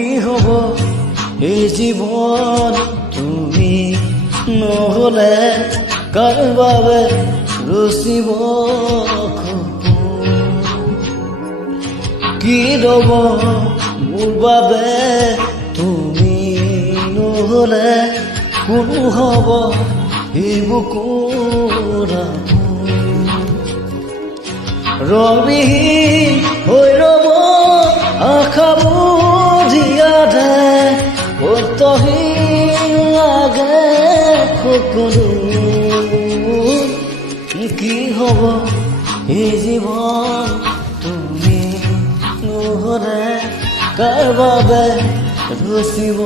কি হব এই জীবন তুমি নহলে কাৰ বাবে ৰচিব কি ৰব মোৰ বাবে তুমি নহলে কোন হব এই বুকুৰ ৰবিহীন হৈ ৰব আশাবোৰ জীয়াতে অৰ্থহীন লাগে সকলো কি হব এই জীৱন তুমি নহলে কাৰ বাবে ৰচিব